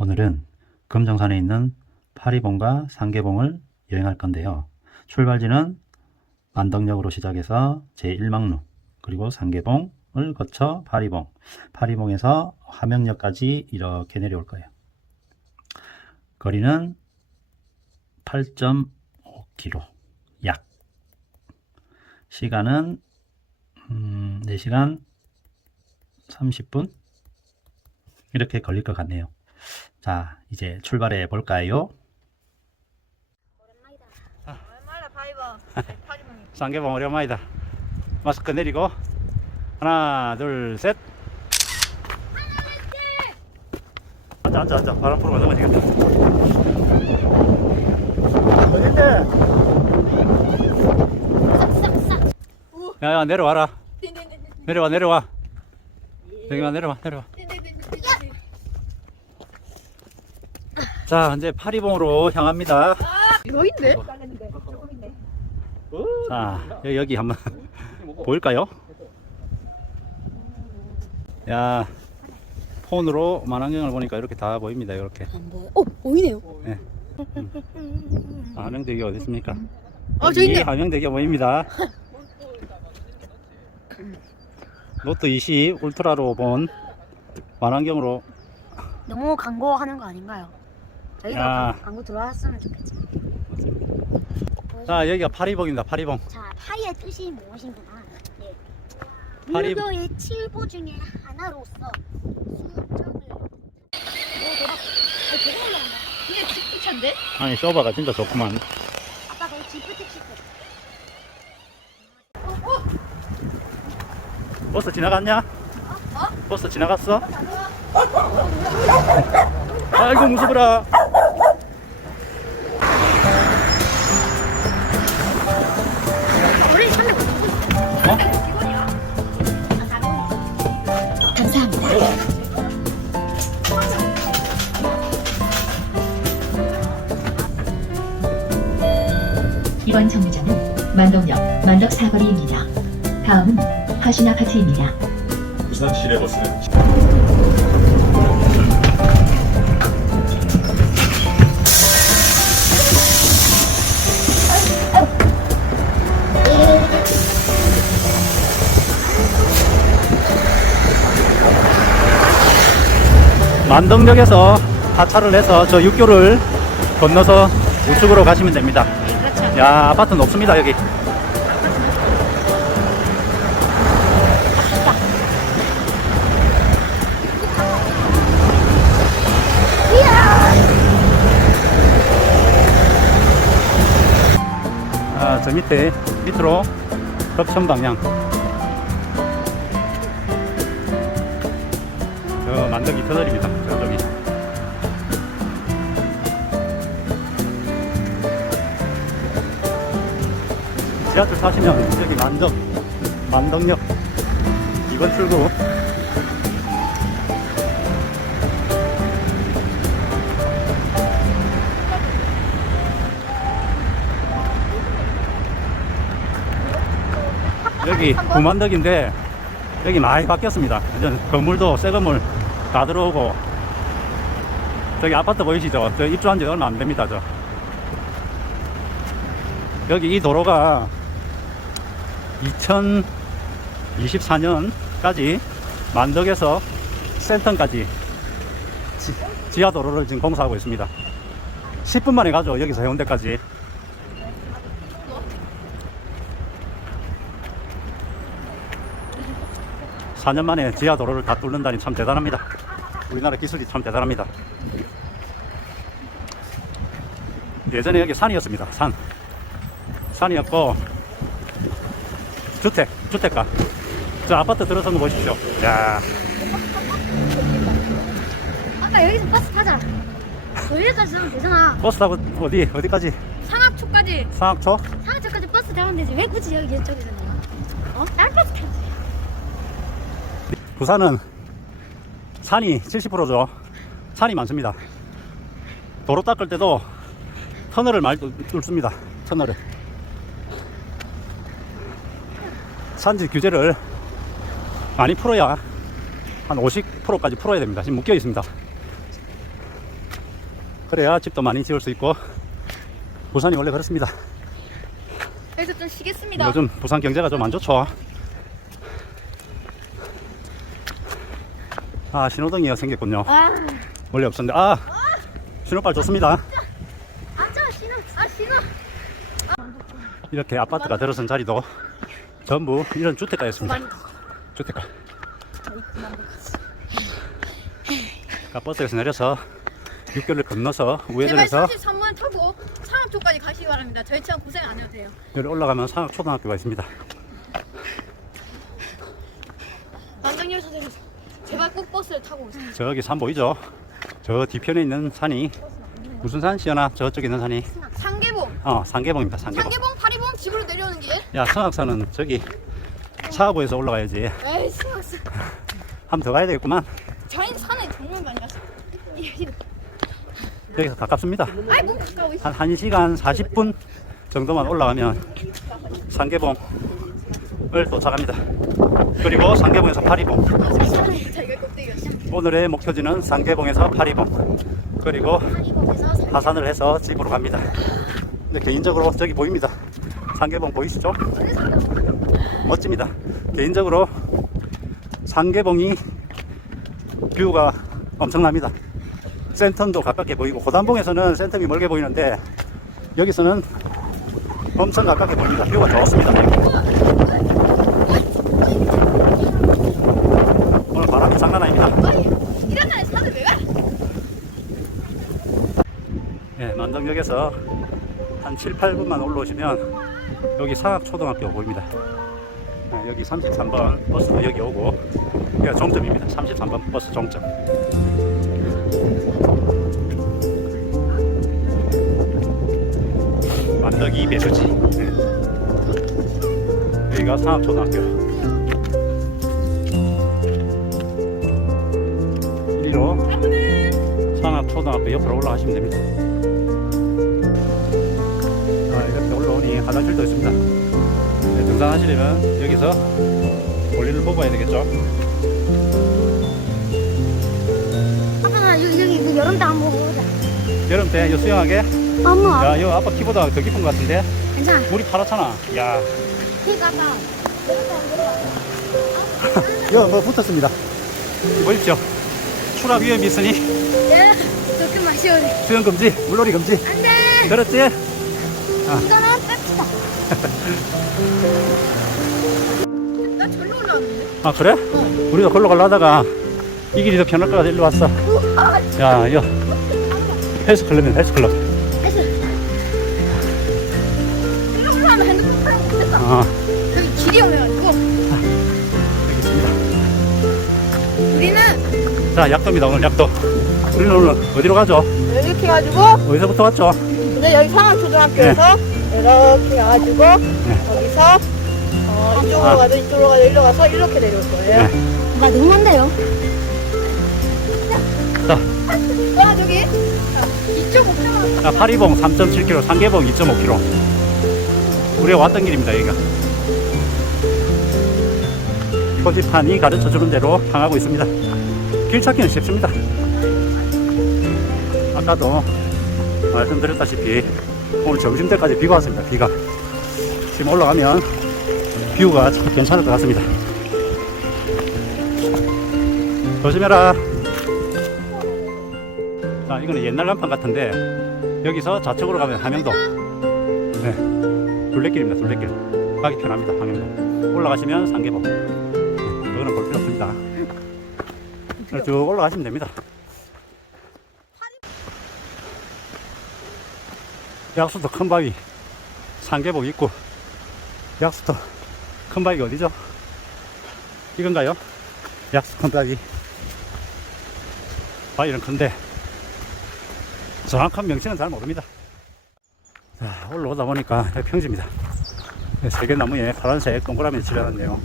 오늘은 금정산에 있는 파리봉과 상계봉을 여행할 건데요. 출발지는 만덕역으로 시작해서 제1막루 그리고 상계봉을 거쳐 파리봉 파리봉에서 화명역까지 이렇게 내려올 거예요. 거리는 8.5km 약 시간은 음, 4시간 30분 이렇게 걸릴 것 같네요. 자, 이제 출발해 볼까요? 얼마나 파이버 파리봉이 쌍계봉 오랜만이다. 마스크 내리고 하나, 둘, 셋. 앉아, 앉아, 앉아. 바람 불고 넘어지겠다. 어딘데? 싹싹싹 야, 야, 내려와라. 띵띵띵띵 내려와, 내려와. 여기만 내려와, 내려와. 자, 이제 파리봉으로 향합니다. 여긴데? 자, 여기, 여기 한번 보일까요? 야, 폰으로 만환경을 보니까 이렇게 다 보입니다. 이렇게. 안 보여 어 보이네요 네. 하명대교 어디 있습니까? 어 저기 있네 하명대교 보입니다. 로또 20 울트라로 본 만환경으로 너무 광고하는 거 아닌가요? 저희가 야. 광- 광고 들어왔으면 좋겠지 자 여기가 파리봉입니다. 파리봉. 자 파이의 뜻이 무엇인구나 예. 파리- 불교의 칠보 중에 하나로서 수정을 오 대박 어 되게 올라간다 이게 칙칙한데? 아니 쇼바가 진짜 좋구만. 아빠 거기 지프트 치트 버스 지나갔냐? 버스 지나갔어? 아이고 무서워라. 이번 정류장은 만덕역 만덕 사거리입니다. 다음은 하신 아파트입니다. 부산 시내버스는 만덕역에서 하차를 해서 저 육교를 건너서 우측으로 가시면 됩니다. 야 아파트 높습니다 여기. 아, 저 밑에 밑으로 덕천 방향. 저 만덕이 터널입니다. 지하철 타시면 여기 만덕, 만덕역 2번 출구. 여기 구만덕인데 여기 많이 바뀌었습니다. 이제 건물도 새 건물 다 들어오고 저기 아파트 보이시죠? 저 입주한 지 얼마 안 됩니다. 저 여기 이 도로가 2024년까지 만덕에서 센턴까지 지, 지 하 도로를 지금 공사하고 있습니다. 10분 만에 가죠. 여기서 해운대까지. 사 년 만에 지하 도로를 다 뚫는다니 참 대단합니다. 우리나라 기술이 참 대단합니다. 예전에 여기 산이었습니다. 산. 산이었고 주택, 주택가. 저 아파트 들어선 거 보십시오. 야, 아까 여기서 버스 타자 여기까지 가면 되잖아 버스 타고 어디 어디까지? 상악초까지 상학초? 상악초까지 버스 타면 되지 왜 굳이 여기 이쪽에서 내려 어? 다른 버스 타지 부산은 산이 70%죠. 산이 많습니다. 도로 닦을 때도 터널을 많이 뚫- 뚫습니다. 터널을. 산지 규제를 많이 풀어야 한 50%까지 풀어야 됩니다. 지금 묶여 있습니다. 그래야 집도 많이 지을 수 있고 부산이 원래 그렇습니다. 여기서 좀 쉬겠습니다. 요즘 부산 경제가 좀 안 좋죠. 아 신호등이 생겼군요. 아, 원래 없었는데 아 신호빨 좋습니다. 아저 신호, 아 신호. 이렇게 아파트가 들어선 자리도 전부 이런 주택가였습니다. 주택가. 그러니까 버스에서 내려서 육교를 건너서 제발 우회전해서 33번 타고 상암초까지 가시기 바랍니다. 저희처럼 고생 안 해도 돼요. 여기 올라가면 상학초등학교가 있습니다. 안정열 선생님, 제발 꼭 버스를 타고 오세요. 저기 산 보이죠? 저 뒤편에 있는 산이 무슨 산 시연아? 저쪽에 있는 산이 상계봉, 어 상계봉입니다. 상계봉. 상계봉, 파리봉 집으로 내려오는 길. 야 성악산은 저기 사하부에서 올라가야지. 에이, 승학사. 한 번 더 가야 되겠구만. 저희는 산에 정말 많이 갔어요. 여기서 가깝습니다. 아이, 뭐 가까워. 한 1시간 40분 정도만 올라가면 상계봉을 도착합니다. 그리고 상계봉에서 파리봉. 자기가. 오늘의 목표지는 상계봉에서 파리봉. 그리고 파리봉에서 하산을 해서 집으로 갑니다. 근데 개인적으로 저기 보입니다. 상계봉 보이시죠? 멋집니다. 개인적으로 상계봉이 뷰가 엄청납니다. 센텀도 가깝게 보이고 고단봉에서는 센텀이 멀게 보이는데 여기서는 엄청 가깝게 보입니다. 뷰가 좋습니다. 오늘 바람이 장난 아닙니다. 예, 만덕역에서 한 7, 8분만 올라오시면 여기 상학초등학교 보입니다. 예, 여기 33번 버스도 여기 오고 여기가 종점입니다. 33번 버스 종점. 만덕이 배수지. 예. 여기가 상학초등학교. 이리로 상학초등학교 옆으로 올라가시면 됩니다. 화장실도 있습니다. 네, 등산하시려면 여기서 볼일을 해야 되겠죠. 아빠, 여기, 여기 그 여름대 한번 보자. 여름 때요 수영하게? 엄마, 야, 요 아빠 키보다 더 깊은 것 같은데? 괜찮아. 물이 파랗잖아. 야, 그니까 아까 여름대 한번 보자. 여, 뭐 붙었습니다. 보십시오. 추락 위험이 있으니 예, 조금 아쉬워네. 수영 금지, 물놀이 금지. 안 돼! 그렇지? 이거는 뺍시다. 나 절로 올라왔는데? 아, 그래? 우리도 걸로 가려 하다가 이 길이 더 편할 것 같아 일로 왔어. 우와, 야, 여, 헬스클럽이네, 헬스클럽. 됐어. 일로 올라가면 핸드폰 사용 못했다. 아, 여기 길이 오해가지고. 여기 있습니다. 우리는 자, 약도입니다, 오늘 약도. 우리는 오늘 어디로 가죠? 이렇게 해가지고, 어디서부터 왔죠? 근데 여기 상암초등학교에서 이렇게 가가지고, 여기서, 어, 이쪽으로 아. 가서 이쪽으로 가서 일로 가서 이렇게 내려올 거예요. 나 너무 많대요. 자, 와, 저기. 이쪽 목표가 자, 파리봉 3.7km, 상계봉 2.5km. 우리가 왔던 길입니다, 여기가. 표지판이 가르쳐 주는 대로 향하고 있습니다. 길 찾기는 쉽습니다. 아까도 말씀드렸다시피 오늘 점심 때까지 비가 왔습니다, 비가. 지금 올라가면 뷰가 참 괜찮을 것 같습니다. 조심해라. 자, 이거는 옛날 간판 같은데 여기서 좌측으로 가면 함영도. 네. 둘레길입니다, 둘레길. 가기 편합니다, 함영도. 올라가시면 상계봉. 이거는 볼 필요 없습니다. 쭉 올라가시면 됩니다. 약수도 큰 바위, 상계봉 있고, 약수도 큰 바위가 어디죠? 이건가요? 약수 큰 바위. 바위는 큰데, 정확한 명칭은 잘 모릅니다. 자, 올라오다 보니까 평지입니다. 네, 세계 나무에 파란색 동그라미 칠해놨네요.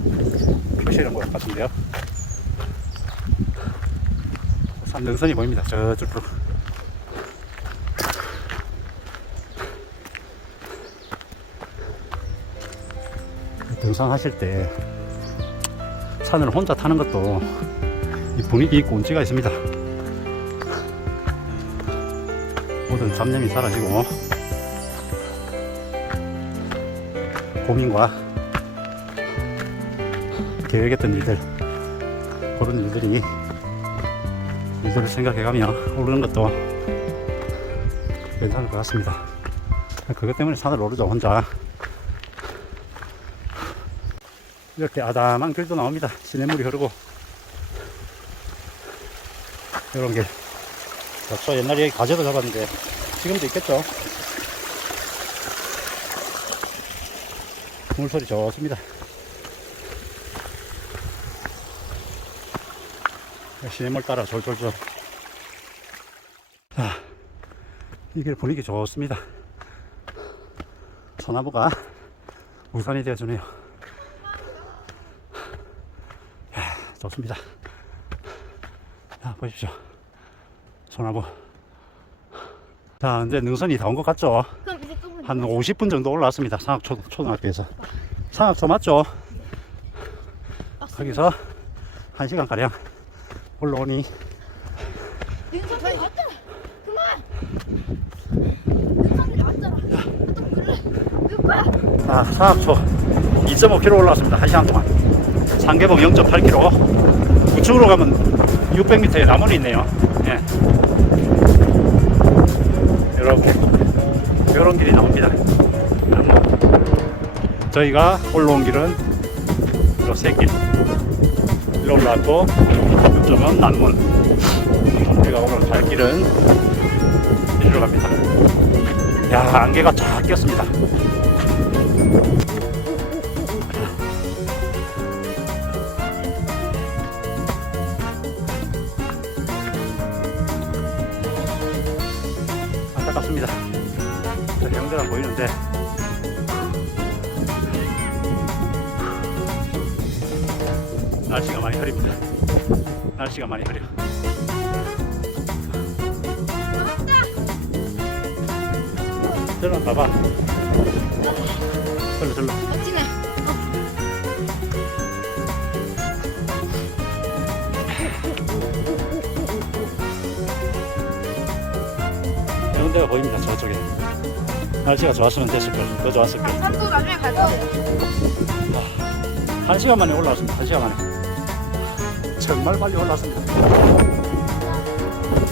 표시해놓은 것 같은데요. 산 능선이 보입니다. 저쪽으로. 등산하실 때 산을 혼자 타는 것도 이 분위기 있고 운치가 있습니다. 모든 잡념이 사라지고 고민과 계획했던 일들 그런 일들이 일들을 생각해가며 오르는 것도 괜찮을 것 같습니다. 그것 때문에 산을 오르죠 혼자 이렇게 아담한 길도 나옵니다. 시냇물이 흐르고 이런 길. 저 옛날에 가재도 잡았는데 지금도 있겠죠. 물소리 좋습니다. 시냇물 따라 졸졸졸. 자, 이길 분위기 좋습니다. 소나무가 우산이 되어주네요. 좋습니다. 자, 보십시오. 소나무. 자, 이제 능선이 다 온 것 같죠? 그럼 이제 또 한 50분 정도 올라왔습니다. 상학초, 초등학교에서. 상학초 맞죠? 거기서 1시간가량 올라오니, 윤석이 왔잖아. 그만. 윤석이 왔잖아. 또 그래. 누구야? 아, 상학초 2.5km 올라왔습니다. 1시간 동안. 상계봉 0.8km. 우측으로 가면 600m의 나물이 있네요. 예. 여러분, 이런 길이 나옵니다. 저희가 올라온 길은 요 새길. 일로 올라왔고, 이쪽은 난문. 우리가 오늘 갈 길은 이리로 갑니다. 야, 안개가 쫙 꼈습니다. 저 해운대가 보이는데 날씨가 많이 흐립니다. 날씨가 많이 흐려. 저로 봐봐. 절로 절로. 멋지네. 해운대가 보입니다. 저쪽에. 날씨가 좋았으면 됐을 걸. 더 좋았을 걸. 산도 나중에 갈 거예요. 한 시간 만에 올라왔습니다. 한 시간 만에. 정말 빨리 올라왔습니다.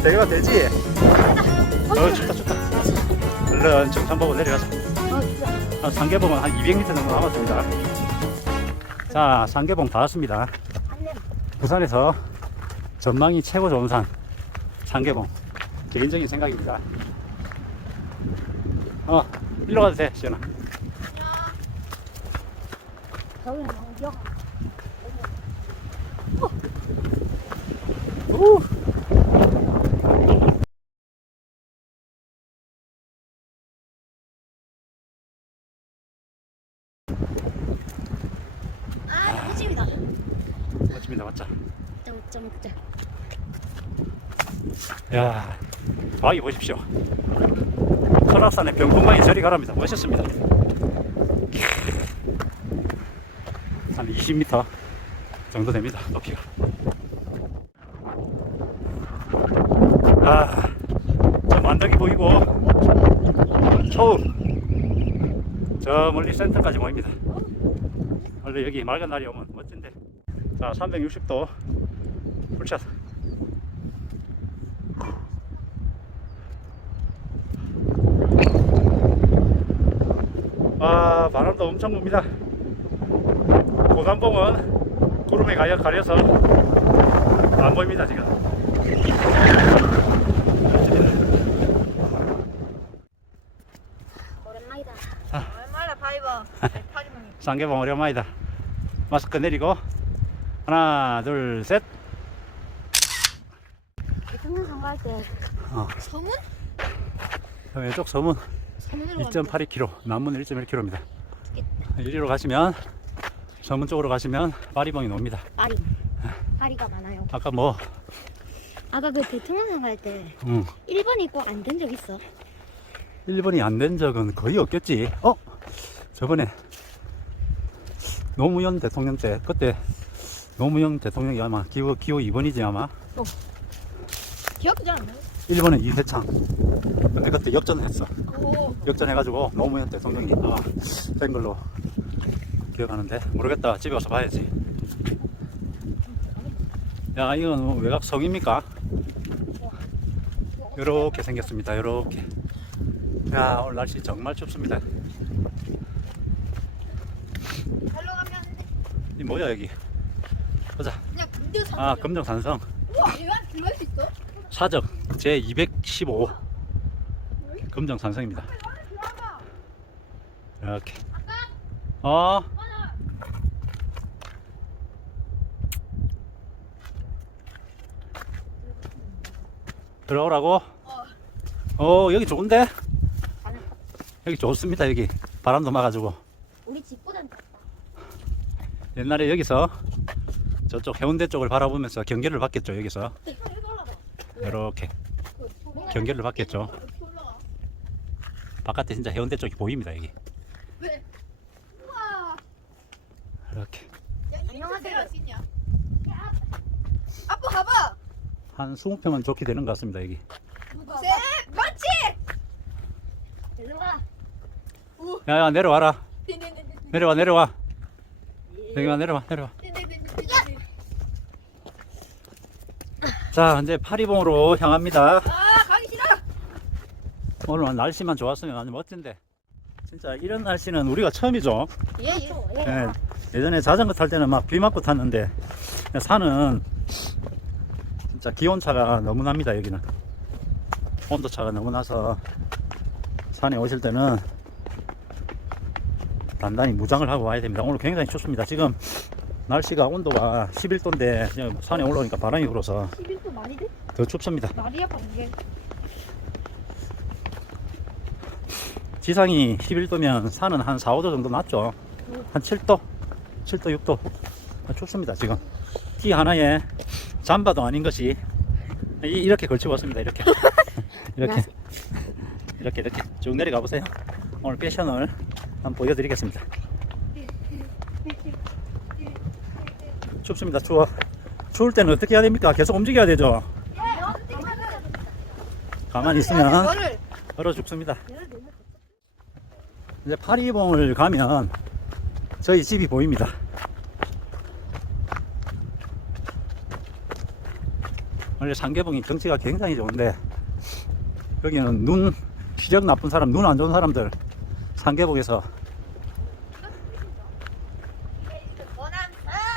대가 되지? 어, 춥다, 춥다. 얼른 정상 보고 내려가자. 한 상계봉은 한 200m 정도 남았습니다. 자, 상계봉 다 왔습니다. 부산에서 전망이 최고 좋은 산, 상계봉. 개인적인 생각입니다. 어, 일로 가도 돼, 시연아. 저기는 어디야? 우! 아, 맞죠? 점, 점, 점. 야, 바위 보십시오. 설악산의 병풍강이 저리 가랍니다. 멋있습니다. 한 20m 정도 됩니다. 높이가. 아, 저 만덕이 보이고, 처음, 저 멀리 센터까지 보입니다. 원래 여기 맑은 날이 오면 멋진데. 자, 360도 풀샷. 아 바람도 엄청 붑니다. 고산봉은 구름에 가려, 가려서 안 보입니다 지금. 오랜만이다. 얼마나 바이버. 파지만 쌍계봉 오랜만이다. 마스크 내리고. 하나 둘셋. 대통령 선거 할 때 어, 서문? 왼쪽 서문. 서문으로 1.82km 남문 1.1km입니다 이리로 가시면 서문 쪽으로 가시면 파리봉이 나옵니다 파리. 파리가 많아요. 아까 뭐 아까 그 대통령 선거할 때 음, 1번이 꼭 안 된 적 있어. 1번이 안 된 적은 거의 없겠지. 어? 저번에 노무현 대통령 때 그때 노무현 대통령이 아마 기호 기호 2번이지 아마 기억이 잘 안 나요. 일본의 이세창. 근데 그때 역전했어. 오. 역전해가지고 노무현 대통령이 아, 된 걸로 기억하는데 모르겠다. 집에 가서 봐야지. 야, 이건 뭐 외곽 성입니까? 요렇게 생겼습니다. 요렇게. 야, 오늘 날씨 정말 춥습니다. 이 뭐야 여기? 보자. 아, 금정산성? 사적 제215 금정산성입니다. 이렇게. 어. 들어오라고? 어, 여기 좋은데? 여기 좋습니다, 여기. 바람도 막아주고. 우리 집보단 작다. 옛날에 여기서 저쪽 해운대 쪽을 바라보면서 경계를 받겠죠, 여기서. 이렇게 경계를 받겠죠. 바깥에 진짜 해운대 쪽이 보입니다, 여기. 이렇게. 안녕하세요. 아빠 가봐. 한 20평은 좋게 되는 것 같습니다, 여기. 셋, 맞지? 일로 와. 야, 야, 내려와라. 내려와, 내려와. 여기와 내려와, 내려와. 자, 이제 파리봉으로 향합니다. 아 가기 싫어. 오늘 날씨만 좋았으면 아주 멋진데. 진짜 이런 날씨는 우리가 처음이죠. 예 예. 예, 예전에 자전거 탈 때는 막 비 맞고 탔는데 산은 진짜 기온차가 너무 납니다 여기는 온도차가 너무 나서 산에 오실 때는 단단히 무장을 하고 와야 됩니다 오늘 굉장히 춥습니다 지금 날씨가 온도가 11도인데 산에 올라오니까 바람이 불어서 11도 많이 돼? 더 춥습니다 아파 이게. 지상이 11도면 산은 한 4, 5도 정도 낮죠. 한 7도, 7도, 6도. 아, 춥습니다, 지금. 티 하나에 잠바도 아닌 것이 이- 이렇게 걸치고 왔습니다, 이렇게. 이렇게. 이렇게, 이렇게 쭉 내려가 보세요. 오늘 패션을 한번 보여드리겠습니다. 춥습니다, 추워. 추울 때는 어떻게 해야 됩니까? 계속 움직여야 되죠. 가만히 있으면 얼어 죽습니다. 이제 파리봉을 가면 저희 집이 보입니다. 원래 상계봉이 경치가 굉장히 좋은데 여기는 눈 시력 나쁜 사람, 눈 안 좋은 사람들 상계봉에서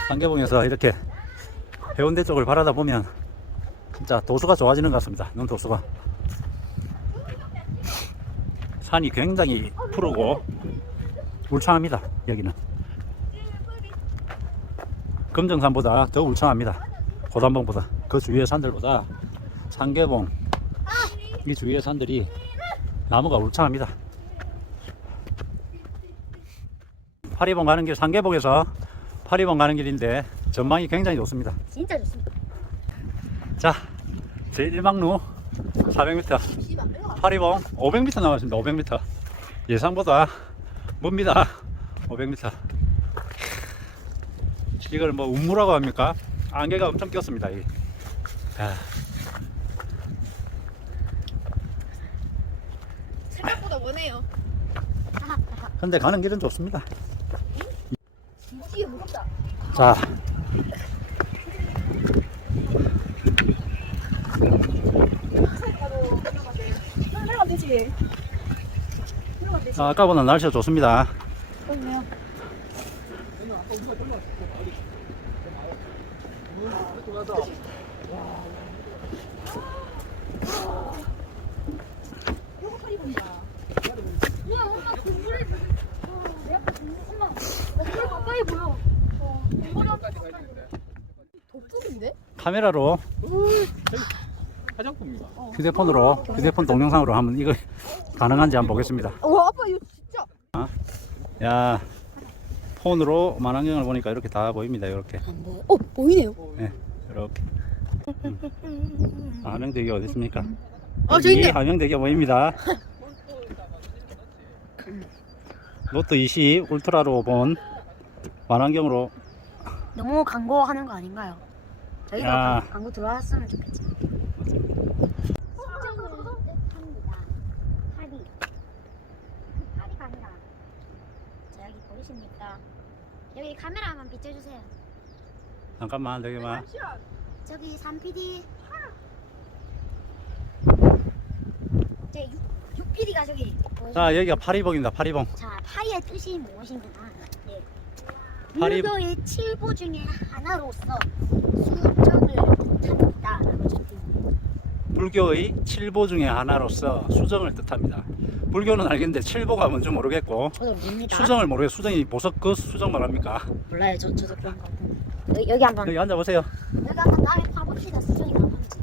상계봉에서 이렇게 해운대 쪽을 바라다 보면 진짜 도수가 좋아지는 것 같습니다. 눈 도수가. 산이 굉장히 푸르고 울창합니다. 여기는 금정산보다 더 울창합니다. 고단봉보다 그 주위의 산들보다 상계봉 이 주위의 산들이 나무가 울창합니다. 파리봉 가는 길 상계봉에서 파리봉 가는 길인데 전망이 굉장히 좋습니다. 진짜 좋습니다. 자, 제 1막루 400m 파리봉 500m 남았습니다. 500m. 예상보다 멉니다. 500m. 이걸 뭐 운무라고 합니까? 안개가 엄청 꼈습니다. 이 게. 아, 생각보다 원해요. 근데 가는 길은 좋습니다. 무겁다. 자, 되지. 되지. 아까보다 날씨가 좋습니다. 그러네요. 야, 엄마 그 물에 내 앞에 엄마 물 가까이 보여. 어, 머리 앞에 가까이 보여. 카메라로 휴대폰으로 휴대폰 동영상으로 한번 이거 가능한지 한번 보겠습니다. 와 아빠 이거 진짜. 야, 폰으로 만환경을 보니까 이렇게 다 보입니다. 이렇게. 안 보여. 어 보이네요. 네, 이렇게. 음. 한영대기 어디 있습니까? 어 저기 있네. 한영대기가 보입니다. 로또 20 울트라로 본 만환경으로 너무 광고하는 거 아닌가요? 저희도 야. 광- 광고 들어왔으면 좋겠지. 여기 카메라 한번 비춰주세요. 잠깐만 저기만 저기 3PD. 제 6PD가 저기. 자 아, 여기가 파리봉입니다 파리봉 자, 파이의 뜻이 무엇인가? 네. 파리- 인도의 칠보 중에 하나로서 수, 적혀있네요. 불교의 칠보 중에 하나로서 수정을 뜻합니다 불교는 알겠는데 칠보가 뭔지 모르겠고 저도 모릅니다. 수정을 모르겠 수정이 보석 그 수정 말합니까 몰라요. 저 저도 그런 거 같은데. 여기, 여기 한번 여기 앉아보세요 여기 한번 나에 파봅시다. 수정이 나쁜지.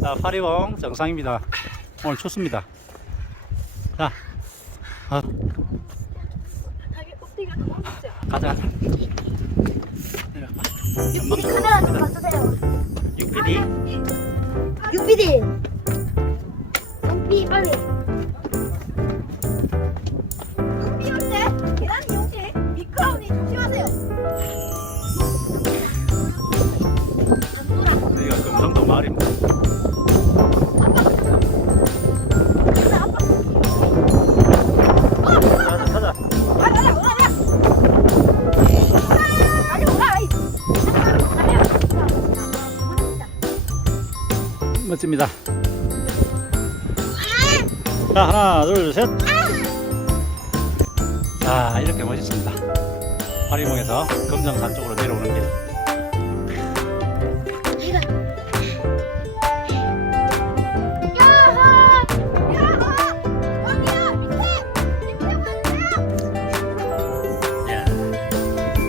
자 파리봉 정상입니다 오늘 춥습니다 자 아, 가자 가자 육PD 카메라 좀 봐주세요. 6PD 육PD. 용피 빨리. 멋집니다. 자, 하나, 둘, 셋. 자, 이렇게 멋있습니다. 파리봉에서 금정산 쪽으로 내려오는 길.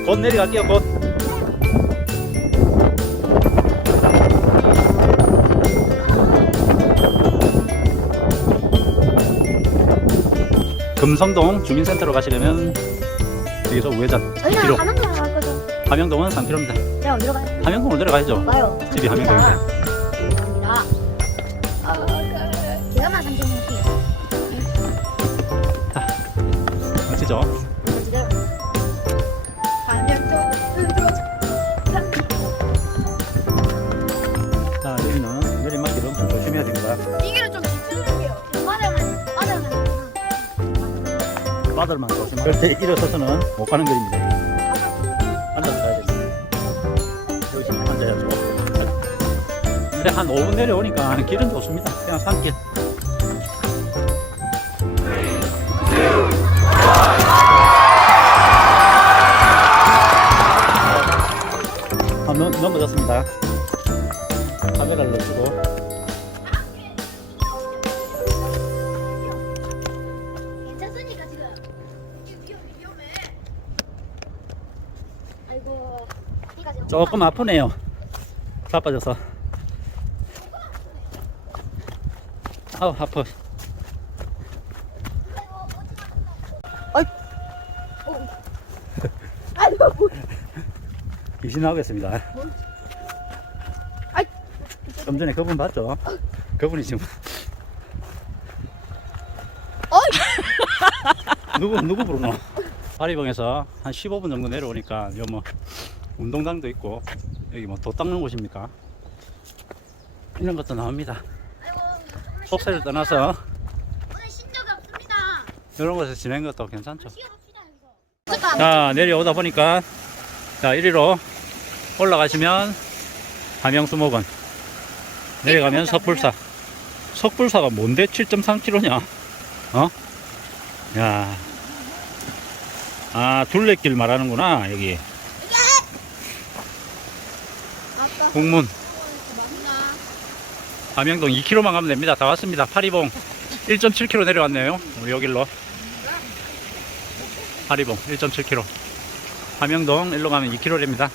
곧 내려갈게요, 곧. 금성동 주민센터로 가시려면 여기서 우회전 저희는 2km. 한원동 갈 거죠. 함영동은 3km입니다. 제가 어디로 가요? 함영동으로 내려가야죠. 가요. 집이 함영동인데. 절대 일어서서는 못 가는 길입니다. 앉아서 가야 됩니다. 여기서 앉아야죠. 근데 한 5분 내려오니까 길은 좋습니다. 그냥 산길. 넘어졌습니다. 카메라를 넣고. 조금 아프네요. 바빠져서. 아우, 아파. 아이고 뭐. 귀신 나오겠습니다. 아이. 좀 전에 그분 봤죠? 그분이 지금. 누구, 누구 부르노? 파리봉에서 한 15분 정도 내려오니까, 요 뭐, 운동장도 있고, 여기 뭐, 도 닦는 곳입니까? 이런 것도 나옵니다. 속세를 떠나서. 이런 곳에서 지내는 것도 괜찮죠. 자, 내려오다 보니까, 자, 이리로 올라가시면, 함영수목원. 내려가면 석불사. 석불사가 뭔데 7.3km냐? 어? 야. 아, 둘레길 말하는구나, 여기. 맞나? 함영동 2km만 가면 됩니다. 다 왔습니다. 파리봉 1.7km 내려왔네요. 우리 여길로. 파리봉 1.7km. 함영동 일로 가면 2km 됩니다.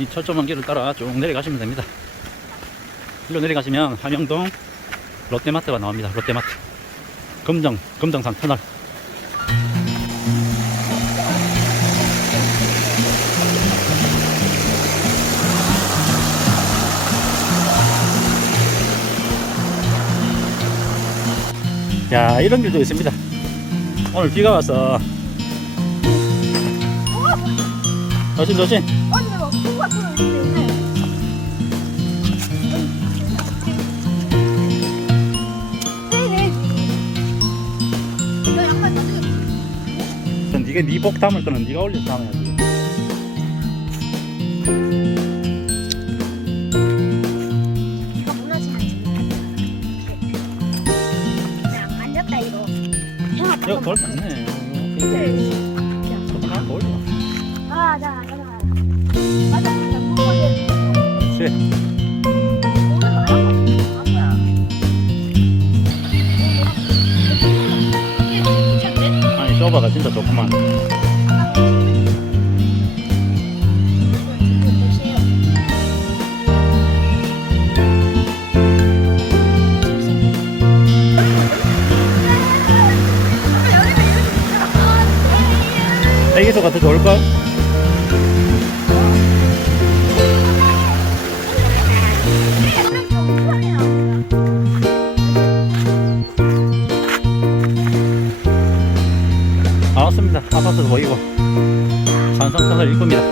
이 철조망 길을 따라 쭉 내려가시면 됩니다. 일로 내려가시면 함영동 롯데마트가 나옵니다. 롯데마트. 금정, 금정산 터널. 야, 이런 길도 있습니다. 오늘 비가 와서 조심 조심 네가 네복 담을 거는 네가 올려서 담아야지 이거. 돌 맞네 아니 쇼바가 진짜 좋구만 애기소가 더 좋을걸? 알았